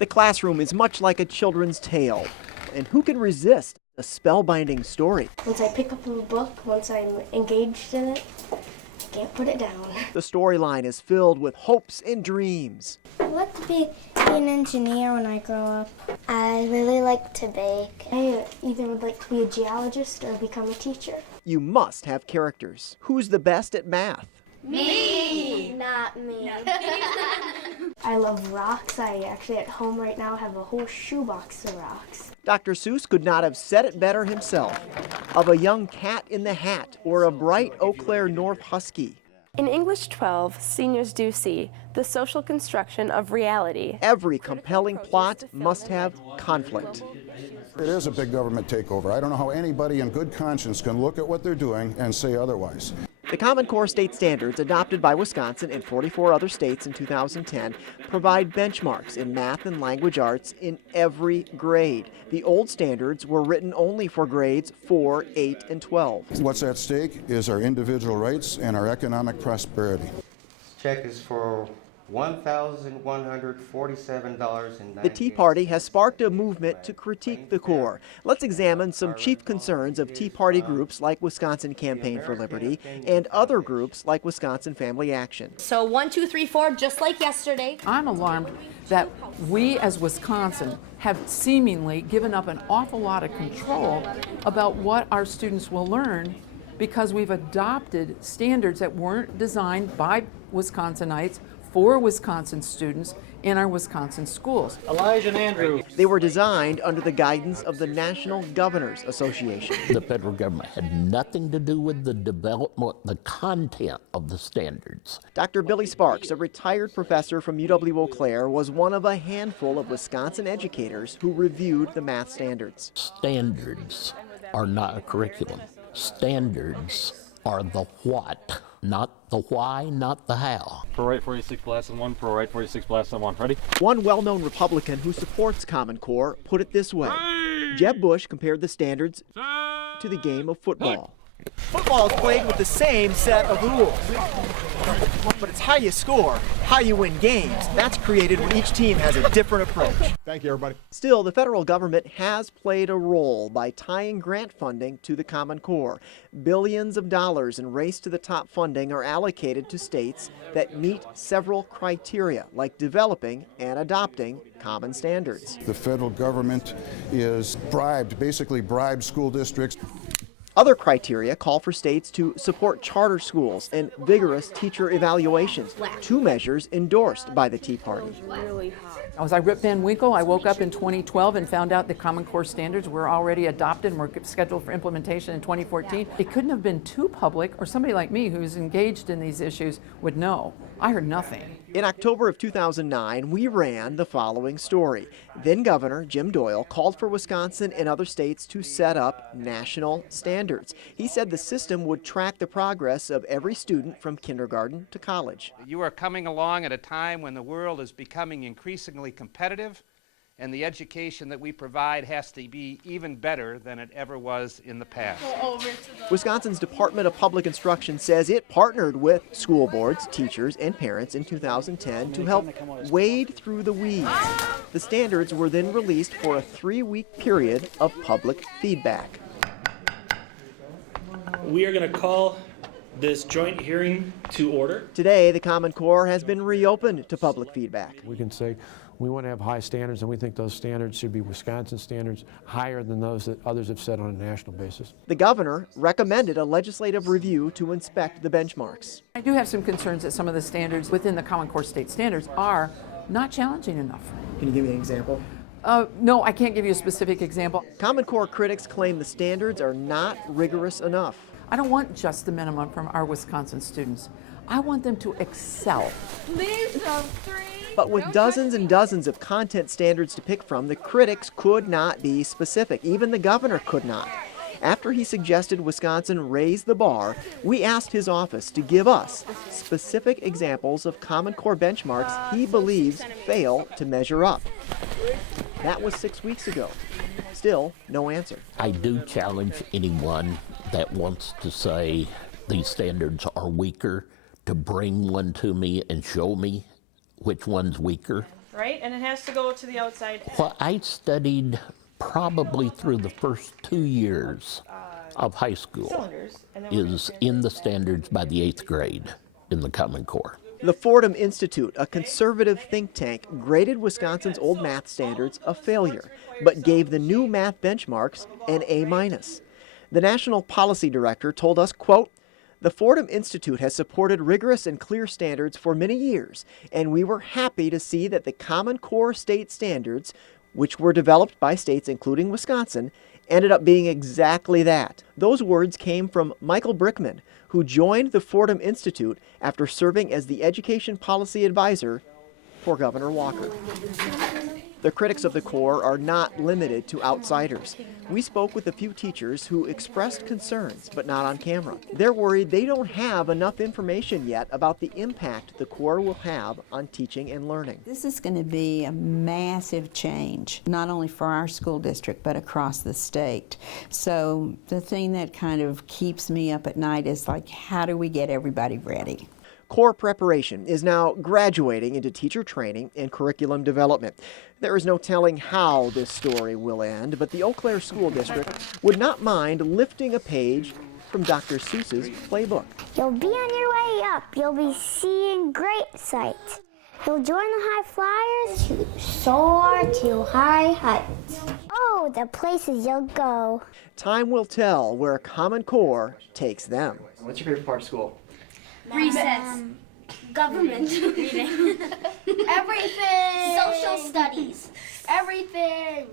The classroom is much like a children's tale. And who can resist a spellbinding story? Once I pick up a book, once I'm engaged in it, I can't put it down. The storyline is filled with hopes and dreams. I want to be an engineer when I grow up. I really like to bake. I either would like to be a geologist or become a teacher. You must have characters. Who's the best at math? Me! Not me. I love rocks. I actually at home right now have a whole shoebox of rocks. Dr. Seuss could not have said it better himself. Of a young cat in the hat or a bright Eau Claire North husky. In English 12, seniors do see the social construction of reality. Every compelling plot must have conflict. It is a big government takeover. I don't know how anybody in good conscience can look at what they're doing and say otherwise. The Common Core state standards, adopted by Wisconsin and 44 other states in 2010, provide benchmarks in math and language arts in every grade. The old standards were written only for grades 4, 8, and 12. What's at stake is our individual rights and our economic prosperity. This check is for $1,147.90. The Tea Party has sparked a movement to critique the Core. Let's examine some chief concerns of Tea Party groups like Wisconsin Campaign for Liberty and other groups like Wisconsin Family Action. So 1, 2, 3, 4, just like yesterday. I'm alarmed that we as Wisconsin have seemingly given up an awful lot of control about what our students will learn because we've adopted standards that weren't designed by Wisconsinites for Wisconsin students in our Wisconsin schools. Elijah and Andrew. They were designed under the guidance of the National Governors Association. The federal government had nothing to do with the development, the content of the standards. Dr. Billy Sparks, a retired professor from UW-Eau Claire, was one of a handful of Wisconsin educators who reviewed the math standards. Standards are not a curriculum. Standards are the what, not the why, not the how. Pro right 46 blast and 1, pro right 46 blast and 1. Ready? One well-known Republican who supports Common Core put it this way. Jeb Bush compared the standards to the game of football. Football is played with the same set of rules. But it's how you score, how you win games. That's created when each team has a different approach. Thank you, everybody. Still, the federal government has played a role by tying grant funding to the Common Core. Billions of dollars in Race to the Top funding are allocated to states that meet several criteria, like developing and adopting common standards. The federal government is basically bribed school districts. Other criteria call for states to support charter schools and vigorous teacher evaluations, two measures endorsed by the Tea Party. As I Rip Van Winkle, I woke up in 2012 and found out the Common Core standards were already adopted and were scheduled for implementation in 2014. It couldn't have been too public, or somebody like me who's engaged in these issues would know. I heard nothing. In October of 2009, we ran the following story. Then Governor Jim Doyle called for Wisconsin and other states to set up national standards. He said the system would track the progress of every student from kindergarten to college. You are coming along at a time when the world is becoming increasingly competitive, and the education that we provide has to be even better than it ever was in the past. Wisconsin's Department of Public Instruction says it partnered with school boards, teachers, and parents in 2010 to help wade through the weeds. The standards were then released for a 3-week period of public feedback. We are going to call this joint hearing to order. Today, the Common Core has been reopened to public feedback. We can say we want to have high standards, and we think those standards should be Wisconsin standards, higher than those that others have set on a national basis. The governor recommended a legislative review to inspect the benchmarks. I do have some concerns that some of the standards within the Common Core state standards are not challenging enough. Can you give me an example? No, I can't give you a specific example. Common Core critics claim the standards are not rigorous enough. I don't want just the minimum from our Wisconsin students. I want them to excel. But with dozens and dozens of content standards to pick from, the critics could not be specific. Even the governor could not. After he suggested Wisconsin raise the bar, we asked his office to give us specific examples of Common Core benchmarks he believes fail to measure up. That was 6 weeks ago. Still, no answer. I do challenge anyone that wants to say these standards are weaker to bring one to me and show me which one's weaker. right? And it has to go to the outside edge. Well, I studied probably through the first 2 years of high school is in the standards by the 8th grade in the Common Core. The Fordham Institute, a conservative think tank, graded Wisconsin's old math standards a failure, but gave the new math benchmarks an A-. The national policy director told us, quote, "The Fordham Institute has supported rigorous and clear standards for many years, and we were happy to see that the Common Core state standards, which were developed by states including Wisconsin, ended up being exactly that." Those words came from Michael Brickman, who joined the Fordham Institute after serving as the education policy advisor for Governor Walker. The critics of the core are not limited to outsiders. We spoke with a few teachers who expressed concerns, but not on camera. They're worried they don't have enough information yet about the impact the core will have on teaching and learning. This is going to be a massive change, not only for our school district, but across the state. So the thing that kind of keeps me up at night is like, how do we get everybody ready? Core preparation is now graduating into teacher training and curriculum development. There is no telling how this story will end, but the Eau Claire School District would not mind lifting a page from Dr. Seuss's playbook. You'll be on your way up. You'll be seeing great sights. You'll join the high flyers to soar to high heights. Oh, the places you'll go. Time will tell where Common Core takes them. What's your favorite part of school? Recess. Government. Reading. Everything. Social studies. Everything.